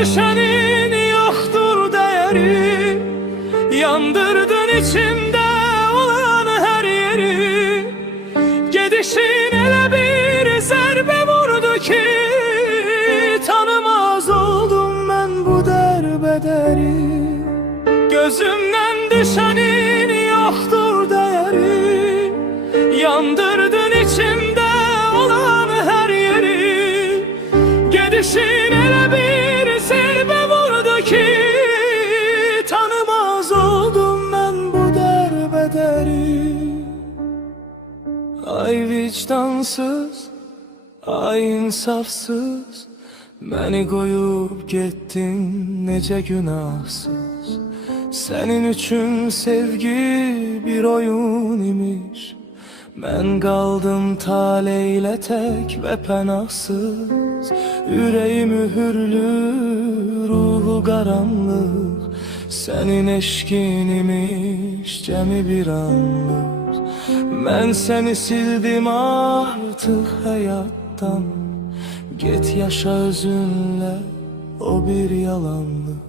düşenin yoktur değeri. Yandırdın içimde olan her yeri. Gedişin ele bir zerbe vurdu ki tanımaz oldum ben bu derbederi. Gözümden düşenin yoktur değeri. Yandırdın içimde olan her yeri. Gedişin ele bir zerbe vurdu ki tanımaz oldum ben bu derbederi. Ay vicdansız, ay insafsız, beni koyup gittin nece günahsız. Senin üçün sevgi bir oyun imiş. Ben kaldım taleyle tek ve penahsız. Yüreği mühürlü, ruhu karanlık. Senin eşkin imiş cemi bir anlık. Ben seni sildim artık hayattan. Git yaşa özünle, o bir yalanlık.